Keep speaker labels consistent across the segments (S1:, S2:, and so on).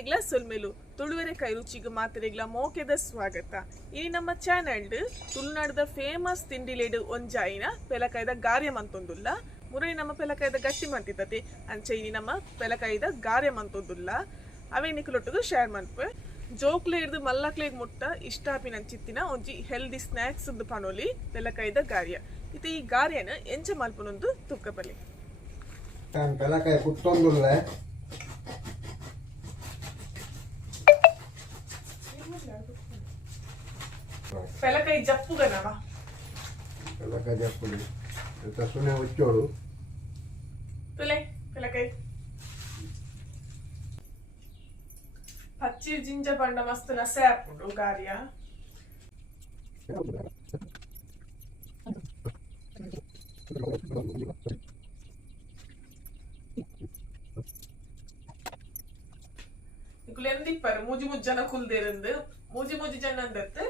S1: ಮಾತೆರೆಗ್ಲ ಸೊಲ್ಮೆಲು ತುಳುವೆರೆ ಕೈ ಮಾತ್ರೆಗಳ ಮೋಕೆದ ಸ್ವಾಗತ. ಈ ನಮ್ಮ ಚಾನೆಲ್ ತುಳುನಾಡದ ಫೇಮಸ್ ತಿಂಡಿಲೇಡು ಒಂಜಾಯಿನ ಪೆಲಕಾಯ್ದ ಗಾರ್ಯ ಮಂತೊಂದುಲ್ಲ ಮುರಳಿ ನಮ್ಮ ಪೆಲಕಾಯ್ದ ಗಟ್ಟಿ ಮಂತಿದ್ದತೆ ಅಂಚೆ ಇನಿ ನಮ್ಮ ಪೆಲಕಾಯ್ದ ಗಾರ್ಯ ಮಂತೊಂದುಲ್ಲ ಅವೇ ಶೇರ್ ಮನ್ಪು ಜೋಕ್ಲೆ ಹಿಡಿದು ಮಲ್ಲಕ್ಲೆಗ್ ಮುಟ್ಟ, ಇಷ್ಟಾಪಿನ ಚಿತ್ತಿನ ಒಂಜಿ ಹೆಲ್ದಿ ಸ್ನ್ಯಾಕ್ಸ್ ಪಣೋಲಿ ಪೆಲಕಾಯ್ದ ಗಾರ್ಯ. ಇತ್ತ ಈ ಗಾರ್ಯನ ಎಂಚ ಮಲ್ಪನೊಂದು काही
S2: जप्पू का ना
S1: त्याला काय
S2: जास्त नाही त्याचा सुने उच्चोळू
S1: तुले तुला काही పచ్చి జింజ పండ మస్తు నసేపుడు గారియా இதுல இருந்து இப்ப மூஜி முஜ்ஜன குல் இருந்து மூஜி முஜி ஜன்னந்தத்து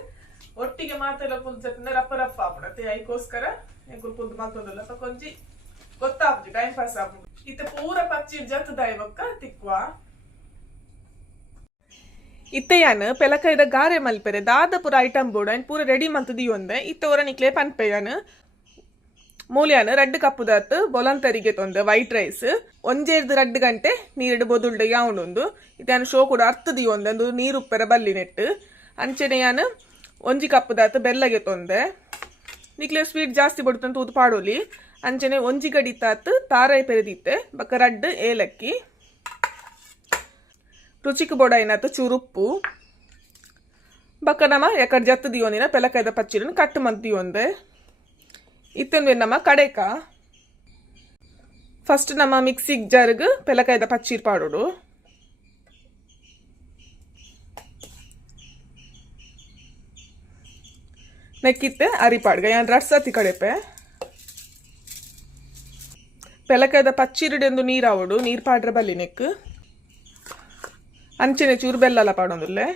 S1: ಒಟ್ಟಿಗೆ ಮಾತೆಲ್ಲ ಕುಲ್ಸತ್ತಿನ ರಪ್ಪ ರಪ್ಪ ಆಪಡತ್ತೆ ಐಕೋಸ್ಕರ ಎಂಕುಲ್ ಕುಲ್ದು ಮಾತೊಂದಲ್ಲ ಅಪ್ಪ ಕೊಂಚಿ ಟೈಮ್ ಪಾಸ್ ಆಗ್ಬಿಡು ಇತ್ತ ಪೂರ ಪಚ್ಚಿ ಜತ್ ದೈವಕ್ಕ, ತಿಕ್ವಾ. ಇತ್ತೆಯಾನ ಪೆಲಕೈದ ಗಾರೆ ಮಲ್ಪೆರೆ. ದಾದ ಪೂರ ಐಟಮ್ ಬೋರ್ಡ್ ಅಂಡ್ ಪೂರ ರೆಡಿ ಮಲ್ತದಿ ಒಂದೆ. ಇತ್ತ ಒರ ನಿಕ್ಲೆ ಪನ್ಪೆಯಾನ ಮೂಲ್ಯಾನ್ ರಡ್ಡ್ ಕಪ್ಪುದಾತ್, ಬೊಲಂತರಿಗೆ ತೊಂದೆ ವೈಟ್ ರೈಸ್ ಒಂಜೇರ್ದು ರಡ್ಡ್ ಗಂಟೆ ನೀರೆಡ್ ಬೊದುಲ್ಡ ಯಾವಣೊಂದು ಇತ್ತಾನ ಶೋ ಕೂಡ ಅರ್ಥದಿ ಒಂದೆ ಒಂದು ನೀರು ಉಪ್ಪೆರ ಬಲ್ಲಿ ನೆಟ್ಟು. ಅಂಚೆನೆ ಯಾನ್ ಒಂಜಿ ಕಪ್ಪುದಾತ್ ಬೆಲ್ಲಗೆ ತೊಂದೆ. ನಿಕ್ಲೆ ಸ್ವೀಟ್ ಜಾಸ್ತಿ ಬಡ್ತಂತ ಊದು ಪಾಡೋಲಿ. ಅಂಚನೆ ಒಂಜಿ ಗಡಿತಾತ್ ತಾರಾಯಿ ಪೆರೆದಿತ್ತೆ. ಬಕ್ಕ ರಡ್ ಏಲಕ್ಕಿ. ರುಚಿಗೆ ಬೊಡಾಯಿನಾತ ಚೂರುಪ್ಪು. ಬಕ್ಕ ನಮ ಎಕಡ್ ಜತ್ತು ದಿಯೋನಿನ ಪೆಲಕಾಯ್ದ ಪಚ್ಚಿರನ್ನು ಕಟ್ ಮದ್ದು ಒಂದೆ ಇತ್ತೊಂದು ನಮ್ಮ ಕಡೆಕ. ಫಸ್ಟ್ ನಮ್ಮ ಮಿಕ್ಸಿಗೆ ಜರ್ಗ್ ಪೆಲಕಾಯ್ದ ಪಚ್ಚಿರ್ ಪಾಡೋಡು. ನೆಕ್ಕಿತ್ತೆ ಅರಿಪಾಡ್ಗ ಯಾನ್ ರಡ್ಸತಿ ಕಡೆಪೆ. ಪೆಲಕಾಯ್ದ ಪಚ್ಚಿರಿಡೆಂದು ನೀರಾವಡು ನೀರ್ ಪಾಡ್ರೆ ಬಲ್ಲಿ ನೆಕ್ ಅಂಚನೆ ಚೂರು ಬೆಲ್ಲಲ ಪಾಡೊಂದುಲ್ಲೆ.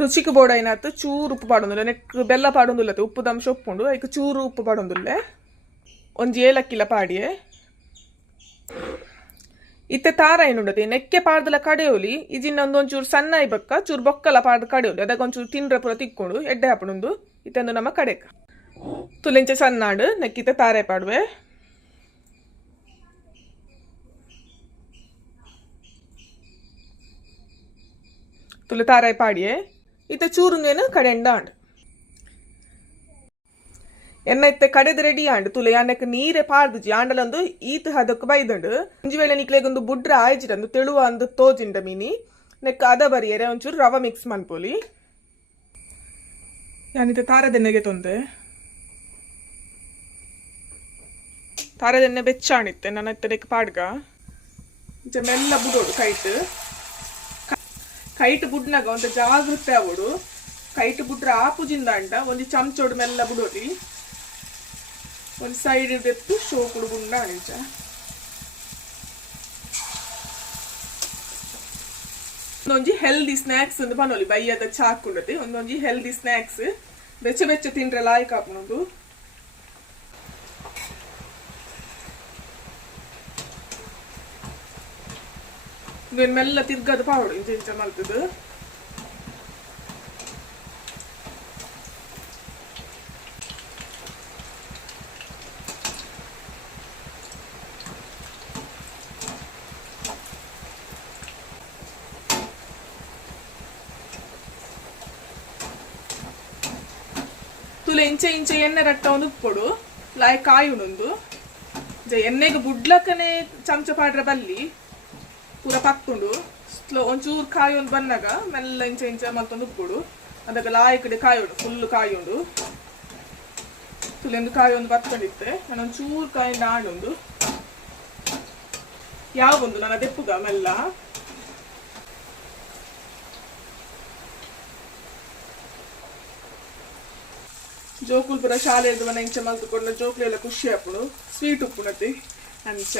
S1: ರುಚಿಗೆ ಬೋಡ ಏನಾಯ್ತು? ಚೂರು ಉಪ್ಪು ಪಾಡೊಂದುಲ್ಲೆ. ನೆಕ್ ಬೆಲ್ಲ ಪಾಡೊಂದುಲ್ಲ ಉಪ್ಪು ದಂಶ ಉಪ್ಪುಂಡು. ಅದಕ್ಕೆ ಚೂರು ಉಪ್ಪು ಪಾಡೊಂದುಲ್ಲೆ. ಒಂಜಿ ಏಲಕ್ಕಿಲ ಪಾಡಿಯೆ. ಇತ್ತೆ ತಾರ ಏನುಂಡತಿ ನೆಕ್ಕೆ ಪಾಡ್ದಲ ಕಡೆಯೋಲಿ ಇಜಿನ್ನೊಂದು ಒಂದೊಂಚೂರು ಸಣ್ಣ ಬಕ್ಕ, ಚೂರು ಬೊಕ್ಕಲ ಪಾಡ್ದ ಕಡೆಯೋಲಿ ಅದಕ್ಕೊಂಚೂರು ತಿಂಡ್ರ ಪೂರ ತಿಕ್ಕೊಂಡು ಎಡ್ಡೆ ಹಾಪಣೊಂದು ಇತ್ತಂದು ನಮ್ಮ ಕಡೆಕ. ತುಲೆಂಚೆ ಸಣ್ಣಾಡು ನೆಕ್ಕಿತ ತಾರೆ ಪಾಡುವೆ. ತುಲೆ ತಾರಾಯಿ ಪಾಡಿಯೇ. ಇತ್ತ ಚೂರು ಕಡೆಂಡ ಎನ್ನ ಇತ್ತೆ ಕಡೆದ ರೆಡಿ ಆಂಡ್ ತುಲೆ ಯಾನಕ್ಕೆ ನೀರೆ ಪಾಡ್ದುಜಿ ಆಂಡಲೊಂದು ಈತ್ ಹದಕ್ಕೆ ಬೈದಂಡು. ಒಂಜಿ ವೇಳೆ ನಿಕ್ಲೆಗೊಂದು ಬುಡ್ರ ಆಯ್ಜಿರಂದು ತೆಳುವ ಅಂದು ತೋಜಿಂಡ ಮೀನಿ. ನೆಕ್ಕ ಅದ ಬರಿಯರೆ ಒಂಚೂರು ರವ ಮಿಕ್ಸ್ ಮನ್ಪೋಲಿ. ನಾನಿತ ತಾರದೆಣ್ಣೆಗೆ ತೊಂದೆ? ತಾರದೆಣ್ಣೆ ಬೆಚ್ಚಾಣಿತ್ತೆ. ನನ್ನ ಇತ್ತೆ ಪಾಡ್ಗ. ಇಂಚ ಮೆಲ್ಲ ಬುಡೋಡು ಕೈಟ್. ಕೈಟ್ ಬುಡ್ನಾಗ ಒಂದು ಜಾಗೃತೆ ಅವಡು ಕೈಟ್ ಬುಡ್ರ ಆಪುಜಿಂದ ಅಂಡ ಒಂದು ಚಮಚೋಡು ಮೆಲ್ಲ ಬುಡೋಲಿ. ಒಂದು ಸೈಡ್ ಎತ್ತು ಶೋ ಕುಡುಗುಂಡ ಅಂಚ ಒಂದೊಂಜಿ ಹೆಲ್ದಿ ಸ್ನ್ಯಾಕ್ಸ್ ಒಂದು ಪನೋಲಿ ಬೈಯದ ಚಾಕುಂಡತೆ ಒಂದೊಂಜಿ ಹೆಲ್ದಿ ಸ್ನ್ಯಾಕ್ಸ್ ಬೆಚ್ಚ ಬೆಚ್ಚ ತಿಂಡ್ರೆ ಲಾಯ್ಕ್ ಇವೇನು ಮೆಲ್ಲ ತಿರ್ಗದ ಪಾವಡು ಇಂಚ ಇಂಚ ಮಲ್ತದು. ತುಲೆ ಇಂಚೆ ಇಂಚೆ ಎಣ್ಣೆ ರಟ್ಟ ಒಂದು ಉಪ್ಪೊಡು ಲಾಯ್ ಕಾಯುಣೊಂದು ಎಣ್ಣೆಗೆ ಬುಡ್ಲಕ್ಕನೆ ಚಮಚ ಪಾಡ್ರೆ ಬಲ್ಲಿ. ಪೂರ ಪಕ್ಕುಂಡು. ಸ್ಲೋ ಒಂಚೂರು ಕಾಯಿ ಒಂದು ಬಂದಾಗ ಮೆಲ್ಲ ಇಂಚ ಇಂಚ ಮತ್ತೊಂದು ಉಪ್ಪುಡು ಅದಕ್ಕೆ ಲಾಯ್ ಕಡೆ ಕಾಯೋಡು ಫುಲ್ ಉಂಡು. ತುಲೆಂದು ಕಾಯಿ ಒಂದು ಬತ್ಕೊಂಡಿತ್ತೆ. ನಾನು ಒಂಚೂರು ಕಾಯಿ ನಾಡೊಂದು ಯಾವೊಂದು ನನ್ನ ದೆಪ್ಪುಗ ಮೆಲ್ಲ. ಜೋಕುಲ್ ಪುರ ಶಾಲೆಯದ್ದು ಮನೆ ಇಂಚ ಮಲ್ತುಕೊಂಡು ಜೋಕ್ಲೆ ಎಲ್ಲ ಖುಷಿ ಹಾಪುಡು ಸ್ವೀಟ್ ಉಪ್ಪುಣತಿ ಅಂಚ.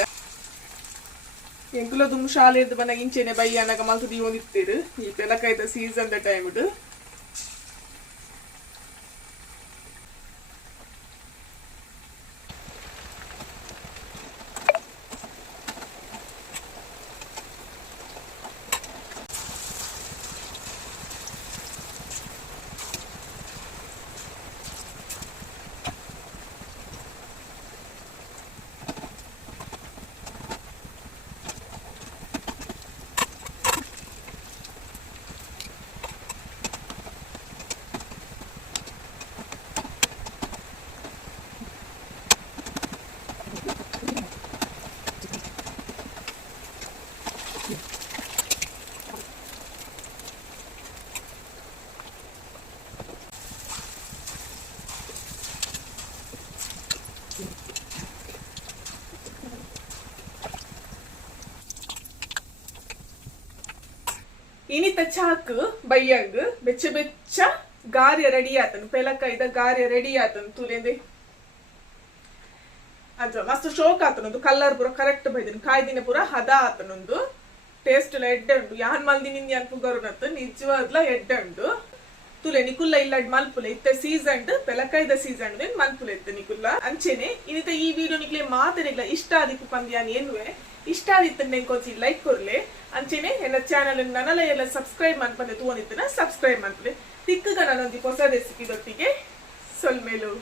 S1: ಎಂಕುಲ ದುಮ್ ಶಾಲೆದ ಮನೆಗ ಇಂಚೆನೆ ಬಯ್ಯನಗ ಮಲ್ತು ದೀವ ನಿತ್ತೀರು ಈ ತೆಲಕಾಯ್ದ ಸೀಸನ್ ದ ಟೈಮ್ ಇನಿತ ಚಾಕ್ ಬಯ್ಯಗ್ ಬೆಚ್ಚ ಬೆಚ್ಚ ಗಾರ್ಯ ರೆಡಿ ಆತನು ಪೆಲಕಾಯ್ದ ಗಾರ್ಯ ರೆಡಿ ಆತನು ತೂಲೆಂದೆ. ಅಜ್ಜ ಮಸ್ತ್ ಶೋಕ್ ಆತನೊಂದು ಕಲ್ಲರ್ ಪೂರ ಕರೆಕ್ಟ್ ಬೈದಿನ, ಕಾಯ್ದಿನ ಪೂರ ಹದ ಆತನೊಂದು ಟೇಸ್ಟ್ ಎಲ್ಲ ಎಡ್ಡೆ ಉಂಟು. ಯಾನ್ ಮಲ್ದಿನಿಂದ ಯಾನ್ ಅನ್ಪುಗರುನತ್ತು ನಿಜವಾದ್ಲ ಎಡ್ಡೆ ಉಂಟು. ತುಲೆ ನಿಕುಲ್ಲ ಇಲ್ಲಡ್ ಮಲ್ಪುಲೆ. ಇತ್ತ ಸೀಸನ್ ಪೆಲಕಾಯ್ದ ಸೀಸನ್ ಮಲ್ಪುಲೆ ಇತ್ತೆ ನಿಕುಲ್ಲ? ಅಂಚೆನೆ ಇನ್ನಿತ ಈ ವಿಡಿಯೋ ನಿಕ್ಲೆ ಮಾತರಿಗ್ಲ ಇಷ್ಟ ಆದಿಪ್ಪು ಪಂದ್ಯಾನ್ ಏನುವೆ ಇಷ್ಟ ಆದಿತ್ತು ನೆಂಕೊಂಚಿ ಲೈಕ್ ಕೊರ್ಲೆ. ಅಂಚೆನೆ, ಎಲ್ಲ ಚಾನಲ್ ನನಲ ಎಲ್ಲ ಸಬ್ಸ್ಕ್ರೈಬ್ ಮಾಡ್ಪಂದೆ ತೂವನಿತ್ತನ ಸಬ್ಸ್ಕ್ರೈಬ್ ಮಾಡ್ಪಲೆ ತಿಕ್ಕಗ ನಾನೊಂದು ಹೊಸ ರೆಸಿಪಿ ದೊಟ್ಟಿಗೆ ಸೊಲ್ಮೇಲು.